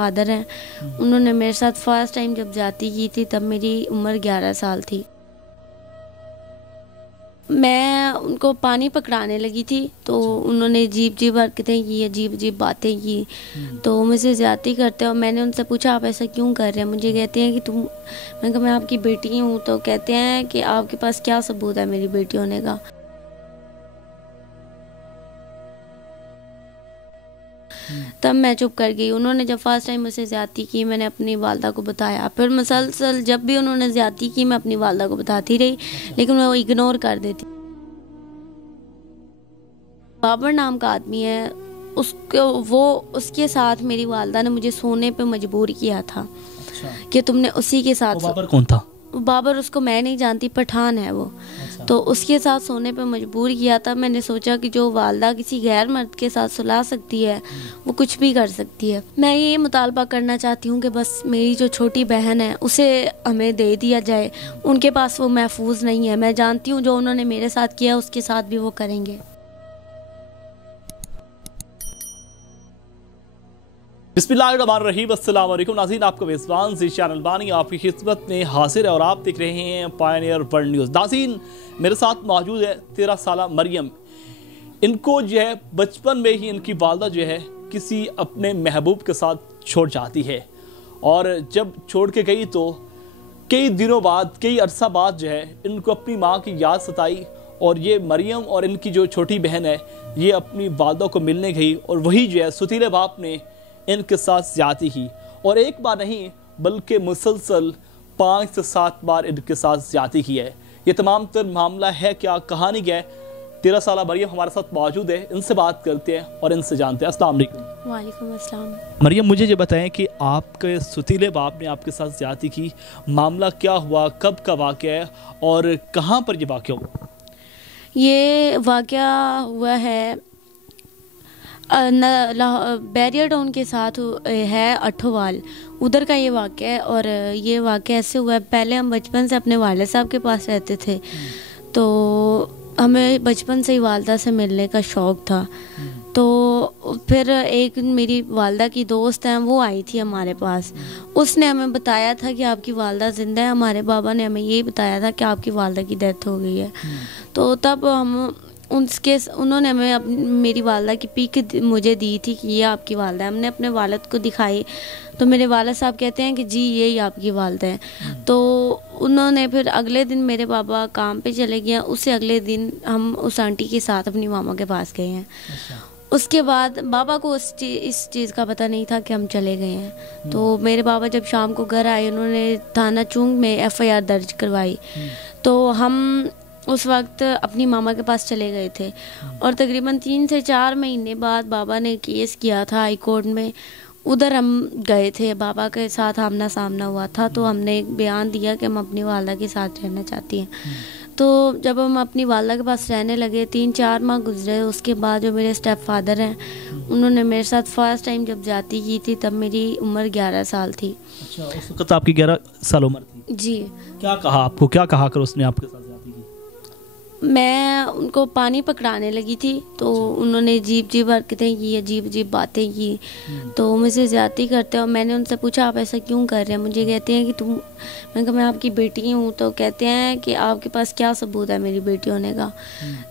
Father हैं, उन्होंने मेरे साथ फर्स्ट टाइम जब जाती की थी तब मेरी उम्र 11 साल थी। मैं उनको पानी पकड़ाने लगी थी तो उन्होंने अजीब अजीब हरकतें की, अजीब अजीब बातें की, तो मुझसे ज़्यादती करते हैं। और मैंने उनसे पूछा आप ऐसा क्यों कर रहे हैं? मुझे कहते हैं कि तुम, मैंने कहा मैं आपकी बेटी हूँ। तो कहते हैं कि आपके पास क्या सबूत है मेरी बेटी होने का? तब मैं चुप कर गई। उन्होंने जब फर्स्ट टाइम मुझसे ज़्यादती की मैंने अपनी वालदा को बताया, फिर मुसलसल जब भी उन्होंने ज़्यादती की मैं अपनी वालदा को बताती रही, लेकिन वो इग्नोर कर देती। बाबर नाम का आदमी है, उसके साथ मेरी वालदा ने मुझे सोने पे मजबूर किया था। अच्छा। कि तुमने उसी के साथ। बाबर कौन था? बाबर उसको मैं नहीं जानती, पठान है वो। अच्छा। तो उसके साथ सोने पे मजबूर किया था। मैंने सोचा कि जो वालदा किसी गैर मर्द के साथ सुलह सकती है वो कुछ भी कर सकती है। मैं ये मुतालबा करना चाहती हूँ कि बस मेरी जो छोटी बहन है उसे हमें दे दिया जाए। उनके पास वो महफूज नहीं है। मैं जानती हूँ जो उन्होंने मेरे साथ किया उसके साथ भी वो करेंगे। बिस्मिल्लाहिर्रहमानिर्रहीम। अस्सलाम वालेकुम नाज़रीन, आपका मेज़बान जी चैनल बानी आपकी खिदमत में हाजिर है और आप देख रहे हैं पायनियर वर्ल्ड न्यूज़। नाज़रीन, मेरे साथ मौजूद है 13 साल मरियम। इनको जो है बचपन में ही इनकी वालदा जो है किसी अपने महबूब के साथ छोड़ जाती है और जब छोड़ के गई तो कई दिनों बाद, कई अरसा बाद जो है इनको अपनी माँ की याद सताई और ये मरियम और इनकी जो छोटी बहन है ये अपनी वालदा को मिलने गई और वही जो है सुतीले बाप ने इनके साथ ज्यादती की और एक बार नहीं बल्कि मुसलसल 5 से 7 बार इनके साथ ज्यादती की है। ये तमाम तर मामला है क्या, कहानी क्या है? 13 साल मरियम हमारे साथ मौजूद है, इनसे बात करते हैं और इनसे जानते हैं। अस्सलाम वालेकुम। वालेकुम अस्सलाम। मरियम, मुझे ये बताएं कि आपके सुतीले बाप ने आपके साथ ज्यादती की, मामला क्या हुआ, कब का वाक़या है और कहाँ पर ये वाक़या हुआ? ये वाक़या हुआ है बैरियर टाउन के साथ है अठोवाल, उधर का ये वाक़या है। और ये वाक़या ऐसे हुआ है, पहले हम बचपन से अपने वालिद साहब के पास रहते थे तो हमें बचपन से ही वालदा से मिलने का शौक़ था। तो फिर एक मेरी वालदा की दोस्त हैं वो आई थी हमारे पास, उसने हमें बताया था कि आपकी वालदा ज़िंदा है। हमारे बाबा ने हमें यही बताया था कि आपकी वालदा की डेथ हो गई है। तो तब हम उन्होंने हमें मेरी वालदा की पिक मुझे दी थी कि ये आपकी वालदा है। हमने अपने वालिद को दिखाई तो मेरे वालिद साहब कहते हैं कि जी यही आपकी वालदा है। तो उन्होंने फिर अगले दिन मेरे बाबा काम पे चले गए, उससे अगले दिन हम उस आंटी के साथ अपनी मामा के पास गए हैं। उसके बाद बाबा को इस चीज़ का पता नहीं था कि हम चले गए हैं। तो मेरे बाबा जब शाम को घर आए उन्होंने थाना चुंग में FIR दर्ज करवाई। तो हम उस वक्त अपनी मामा के पास चले गए थे और तकरीबन 3 से 4 महीने बाद बाबा ने केस किया था हाई कोर्ट में। उधर हम गए थे, बाबा के साथ आमना सामना हुआ था। तो हमने एक बयान दिया कि हम अपनी वालदा के साथ रहना चाहती हैं। तो जब हम अपनी वालदा के पास रहने लगे 3-4 माह गुजरे। उसके बाद जो मेरे स्टेप फादर हैं उन्होंने मेरे साथ फर्स्ट टाइम जब जाती की थी तब मेरी उम्र 11 साल थी। अच्छा, उस वक्त आपकी 11 साल उम्र थी? जी। क्या कहा आपको, क्या कहा कर उसने आपके साथ? मैं उनको पानी पकड़ाने लगी थी तो उन्होंने अजीब अजीब हरकतें की, अजीब अजीब बातें की, तो मुझसे ज़्यादती करते हैं। और मैंने उनसे पूछा आप ऐसा क्यों कर रहे हैं? मुझे कहते हैं कि तुम, मैंने कहा मैं आपकी बेटी हूँ। तो कहते हैं कि आपके पास क्या सबूत है मेरी बेटी होने का?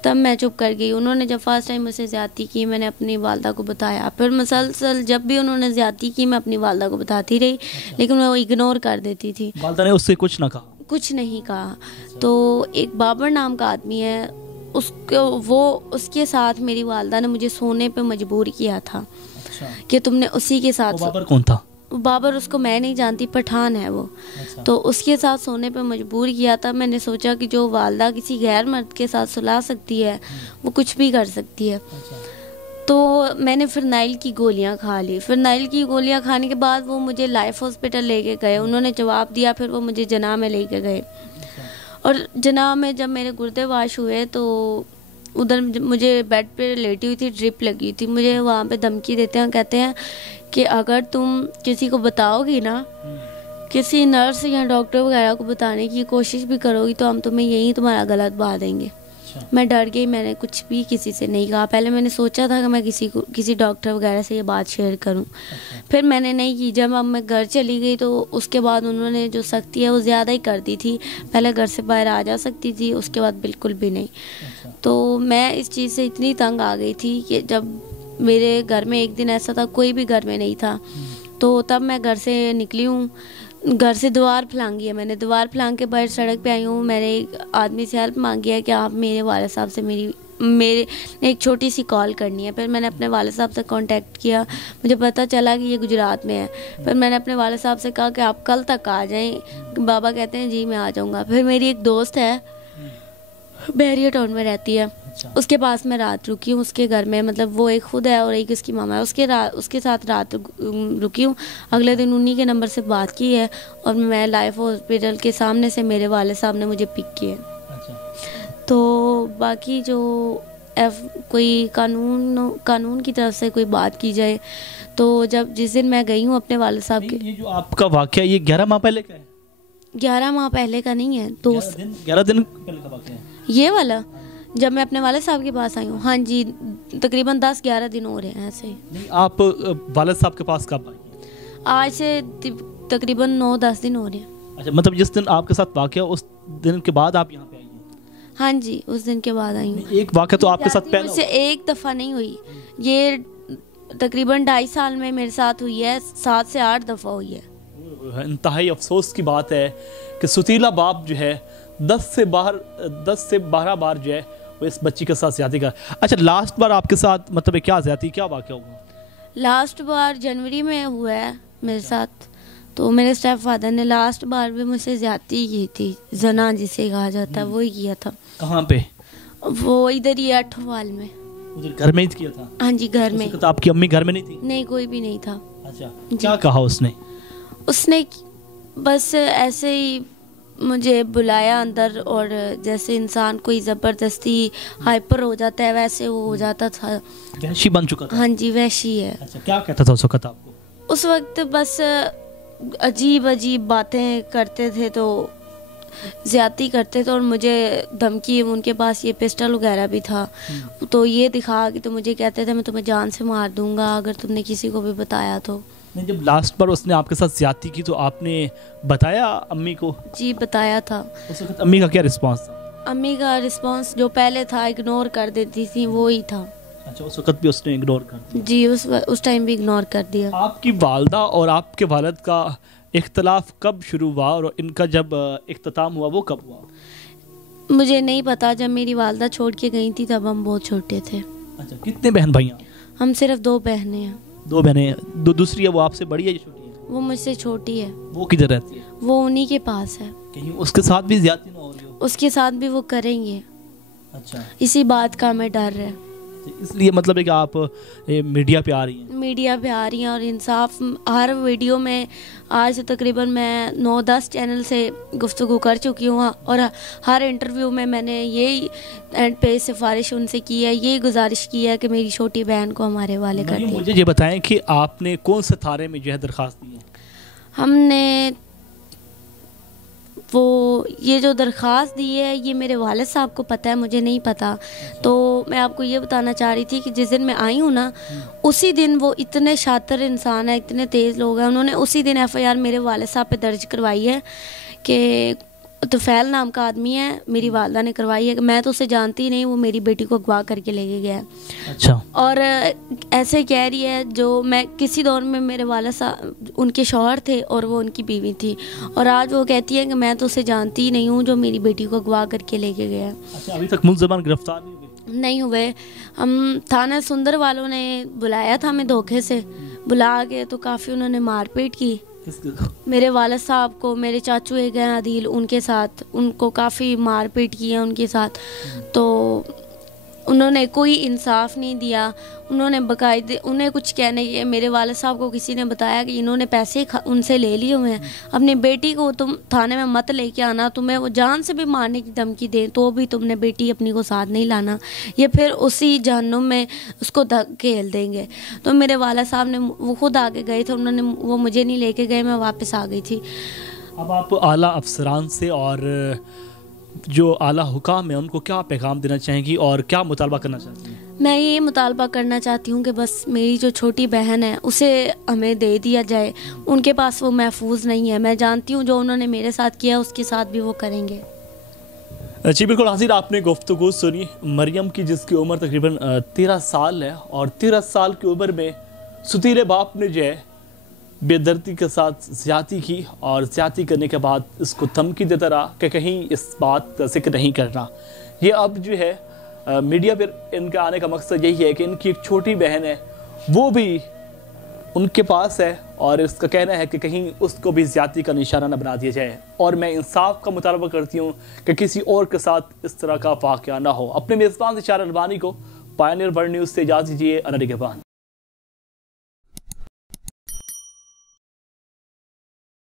तब मैं चुप कर गई। उन्होंने जब फर्स्ट टाइम मुझसे ज़्यादती की मैंने अपनी वालदा को बताया, फिर मुसलसल जब भी उन्होंने ज़्यादती की मैं अपनी वालदा को बताती रही, लेकिन वो इग्नोर कर देती थी। वालदा ने उससे कुछ ना कहा? कुछ नहीं कहा। तो एक बाबर नाम का आदमी है, उसके साथ मेरी वालदा ने मुझे सोने पे मजबूर किया था। अच्छा। कि तुमने उसी के साथ। बाबर कौन था? बाबर उसको मैं नहीं जानती, पठान है वो। अच्छा। तो उसके साथ सोने पे मजबूर किया था। मैंने सोचा कि जो वालदा किसी गैर मर्द के साथ सुलह सकती है वो कुछ भी कर सकती है। अच्छा। तो मैंने फिरनाइल की गोलियां खा ली। फिरनाइल की गोलियां खाने के बाद वो मुझे लाइफ हॉस्पिटल लेके गए, उन्होंने जवाब दिया। फिर वो मुझे जनाह में लेके गए और जनाह में जब मेरे गुर्दे वाश हुए तो उधर मुझे बेड पे लेटी हुई थी, ड्रिप लगी थी। मुझे वहाँ पे धमकी देते हैं, कहते हैं कि अगर तुम किसी को बताओगी ना, किसी नर्स या डॉक्टर वगैरह को बताने की कोशिश भी करोगी तो हम तुम्हें यहीं तुम्हारा गला दबा देंगे। मैं डर गई, मैंने कुछ भी किसी से नहीं कहा। पहले मैंने सोचा था कि मैं किसी डॉक्टर वगैरह से ये बात शेयर करूं, फिर मैंने नहीं की। जब अब मैं घर चली गई तो उसके बाद उन्होंने जो सख्ती है वो ज़्यादा ही कर दी थी। पहले घर से बाहर आ जा सकती थी, उसके बाद बिल्कुल भी नहीं। तो मैं इस चीज़ से इतनी तंग आ गई थी कि जब मेरे घर में एक दिन ऐसा था, कोई भी घर में नहीं था, तो तब मैं घर से निकली हूँ। घर से दीवार फलांगी है, मैंने दीवार फलांग के बाहर सड़क पे आई हूँ। मैंने एक आदमी से हेल्प मांगी है कि आप मेरे वालिद साहब से मेरे एक छोटी सी कॉल करनी है। फिर मैंने अपने वालिद साहब से कांटेक्ट किया, मुझे पता चला कि ये गुजरात में है। फिर मैंने अपने वालिद साहब से कहा कि आप कल तक आ जाएं। बाबा कहते हैं जी मैं आ जाऊँगा। फिर मेरी एक दोस्त है, बैरियर टाउन में रहती है, उसके पास मैं रात रुकी हूँ, उसके घर में। मतलब वो एक खुद है और एक उसकी मामा है, उसके साथ रात रुकी हूँ। अगले दिन उन्हीं के नंबर से बात की है और मैं लाइफ हॉस्पिटल के सामने से मेरे वाले साहब ने मुझे पिक किया। तो बाकी जो कोई कानून की तरफ से कोई बात की जाए तो जिस दिन मैं गई हूँ अपने वाले साहब के, ये जो आपका वाक़या ये 11 माह पहले का है? 11 माह पहले का नहीं है, 11 दिन पहले का वाक़या है ये वाला, जब मैं अपने वाले साहब के पास आई हूँ। हाँ जी, तकरीबन 10-11 दिन हो रहे हैं ऐसे। नहीं, आप वालिद साहब के पास कब आई? आज से तकरीबन 9-10 दिन हो रहे हैं। अच्छा, मतलब जिस दिन आपके साथ वाक़या उस दिन के बाद आप यहाँ पे आई हैं? हाँ जी, उस दिन के बाद आई हूँ। एक वाक़या तो आपके साथ पहले मुझसे एक दफ़ा नहीं हुई, ये तकरीबन 2.5 साल में मेरे साथ हुई है, 7 से 8 दफ़ा हुई है। इंतहाई अफसोस की बात है कि सुतीला बाप जो है 10 से 12 बार जो है वो इस बच्ची के साथ ज़्यादती कर। अच्छा, लास्ट बार आपके साथ मतलब क्या ज़्यादती, क्या वाक़या हुआ? लास्ट बार जनवरी में हुआ है मेरे साथ। तो मेरे स्टेप फादर ने लास्ट बार भी मुझसे ज़्यादती की थी, जना जिसे कहा जाता है, वो ही किया था। कहाँ पे? वो इधर ही अठवाल में। उधर घर में ही किया था? हाँ जी, घर में। तो आपकी अम्मी घर में नहीं थी? नहीं, कोई भी नहीं था। अच्छा, क्या कहा उसने? उसने बस ऐसे ही मुझे बुलाया अंदर, और जैसे इंसान कोई ज़बरदस्ती हाइपर हो जाता है वैसे वो हो जाता था। वैशी बन चुका था? हाँ जी, वैशी है। अच्छा, क्या कहता था उस वक्त आपको? उस वक्त बस अजीब बातें करते थे, तो ज़्यादती करते थे और मुझे धमकी, उनके पास ये पिस्टल वगैरह भी था, तो ये दिखा कि तो मुझे कहते थे मैं तुम्हें जान से मार दूंगा अगर तुमने किसी को भी बताया तो। नहीं, जब लास्ट बार उसने आपके साथ ज़्यादती की तो आपने बताया अम्मी को? जी, बताया था। उस वक्त अम्मी का क्या रिस्पांस था? अम्मी का रिस्पांस जो पहले था, इग्नोर कर देती थी, वो ही था। अच्छा, उस वक्त भी उसने इग्नोर कर दिया? जी, उस टाइम भी इग्नोर कर दिया। आपकी वालदा और आपके वालिद का इख्तलाफ कब शुरू हुआ और इनका जब इख्तिताम हुआ वो कब हुआ? मुझे नहीं पता, जब मेरी वालदा छोड़ के गई थी तब हम बहुत छोटे थे। अच्छा, कितने बहन भाई हैं? हम सिर्फ 2 बहनें हैं। 2 बहनें? दूसरी है वो आपसे बड़ी है या छोटी है? वो मुझसे छोटी है। वो किधर रहती है? वो उन्हीं के पास है। कहीं उसके साथ भी ज्यादती ना हो रही हो? उसके साथ भी वो करेंगे। अच्छा, इसी बात का हमें डर है, इसलिए मतलब है कि आप मीडिया पे आ रही हैं? मीडिया पे आ रही हैं और इंसाफ हर वीडियो में। आज से तकरीबन मैं 9-10 चैनल से गुफ्तगू कर चुकी हूँ और हर इंटरव्यू में मैंने यही एंड पे सिफारिश उनसे की है, यही गुजारिश की है कि मेरी छोटी बहन को हमारे वाले कर दें। मुझे ये बताएं कि आपने कौन से थाने में जो है दरख्वास्त दी है? हमने वो ये जो दरख्वास्त दी है ये मेरे वालिद साहब को पता है, मुझे नहीं पता। तो मैं आपको ये बताना चाह रही थी कि जिस दिन मैं आई हूँ ना, उसी दिन वो इतने शातिर इंसान है, इतने तेज़ लोग हैं, उन्होंने उसी दिन FIR मेरे वालिद साहब पे दर्ज करवाई है कि तुफैल नाम का आदमी है, मेरी वालदा ने करवाई है कि मैं तो उसे जानती ही नहीं, वो मेरी बेटी को अगवा करके लेके गया है। अच्छा। और ऐसे कह रही है, जो मैं किसी दौर में मेरे वाला साहब उनके शौहर थे और वो उनकी बीवी थी, और आज वो कहती है कि मैं तो उसे जानती ही नहीं हूँ जो मेरी बेटी को अगवा करके लेके गया है। अच्छा, अभी तक मुल्ज़िमान गिरफ्तार नहीं हुए। हम थाना सुंदर वालों ने बुलाया था हमें धोखे से, बुला के तो काफ़ी उन्होंने मारपीट की मेरे वालिद साहब को। मेरे चाचू एक हैं आदिल, उनके साथ उनको काफ़ी मारपीट की है उनके साथ। तो उन्होंने कोई इंसाफ नहीं दिया। उन्होंने बाकायदे उन्हें कुछ कहने के, मेरे वालिद साहब को किसी ने बताया कि इन्होंने पैसे उनसे ले लिए हुए हैं, अपनी बेटी को तुम थाने में मत लेके आना, तुम्हें वो जान से भी मारने की धमकी दें तो भी तुमने बेटी अपनी को साथ नहीं लाना, ये फिर उसी जहन्नुम में उसको धकेल देंगे। तो मेरे वालिद साहब ने वो खुद आगे गए थे, उन्होंने वो मुझे नहीं लेके गए, मैं वापस आ गई थी। अब आप आला अफसरान से और जो आला हुकाम है उनको क्या पैगाम देना चाहेंगी और क्या मुतालबा करना चाहती हैं? मैं ये मुतालबा करना चाहती हूँ कि बस मेरी जो छोटी बहन है उसे हमें दे दिया जाए। उनके पास वो महफूज नहीं है। मैं जानती हूँ जो उन्होंने मेरे साथ किया उसके साथ भी वो करेंगे। जी बिल्कुल नाज़रीन, आपने गुफ्तगू सुनी मरियम की, जिसकी उम्र तकरीबन 13 साल है और 13 साल की उम्र में सुतीले बाप ने जो है बेदर्दी के साथ ज़्यादती की और ज़्यादती करने के बाद इसको धमकी देता रहा कि कहीं इस बात का जिक्र नहीं करना। ये अब जो है मीडिया पर इनका आने का मकसद यही है कि इनकी एक छोटी बहन है वो भी उनके पास है और इसका कहना है कि कहीं उसको भी ज़्यादती का निशाना न बना दिया जाए। और मैं इंसाफ का मुतालबा करती हूँ कि किसी और के साथ इस तरह का वाक़या ना हो। अपने मेज़बान इशार अलबानी को पायनियर वर्ल्ड न्यूज़ से इजाज़त दीजिए। अना निगहबान।